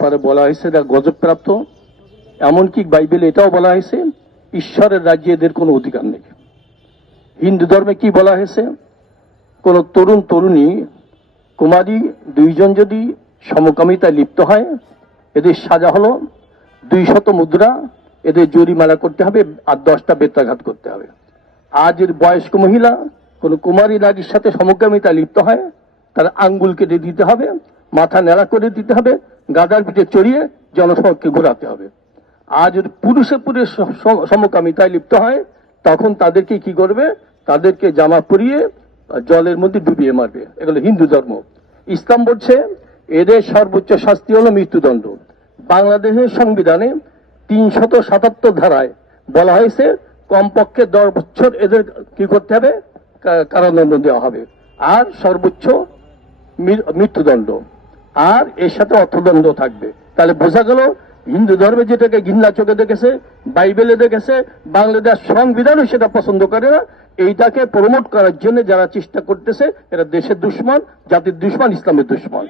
ব্যাপারে বলা হয়েছে এরা গজবপ্রাপ্ত। এমনকি বাইবেলে এটাও বলা হয়েছে, ঈশ্বরের রাজ্যে এদের কোনো অধিকার নেই। হিন্দু ধর্মে কি বলা হয়েছে? কোন তরুণ তরুণী, কুমারী দুইজন যদি সমকামিতায় লিপ্ত হয়, এদের সাজা হলো দুই শত মুদ্রা, এদের জরিমানা করতে হবে আর দশটা বেত্রাঘাত করতে হবে। আজ এর বয়স্ক মহিলা কোন কুমারী নারীর সাথে সমকামিতা লিপ্ত হয়, তার আঙ্গুল কেটে দিতে হবে, মাথা নেড়া করে দিতে হবে গাদার পিঠে চড়িয়ে জনসমক্ষে ঘোরাতে হবে। আর যদি পুরুষে পুরুষ সমকামিতায় লিপ্ত হয়, তখন তাদেরকে কি করবে? তাদেরকে জামা পরিয়ে জলের মধ্যে ডুবিয়ে মারবে। এগুলো হিন্দু ধর্ম। ইসলাম বলছে, এদের সর্বোচ্চ শাস্তি হলো মৃত্যুদণ্ড। বাংলাদেশের সংবিধানে তিনশত সাতাত্তর ধারায় বলা হয়েছে, কমপক্ষে দশ বছর এদের কি করতে হবে? কারাদণ্ড দেওয়া হবে। আর সর্বোচ্চ মৃত্যুদণ্ড। আর এর সাথে অর্থদণ্ড থাকবে। তাহলে বোঝা গেল, হিন্দু ধর্মে যেটাকে গিন্দা চোখে দেখেছে, বাইবেলে দেখেছে, বাংলাদেশ সংবিধানও সেটা পছন্দ করে না, এইটাকে প্রমোট করার জন্য যারা চেষ্টা করতেছে, এরা দেশের দুশ্মন, জাতির দুশ্মন, ইসলামের দুশ্মন।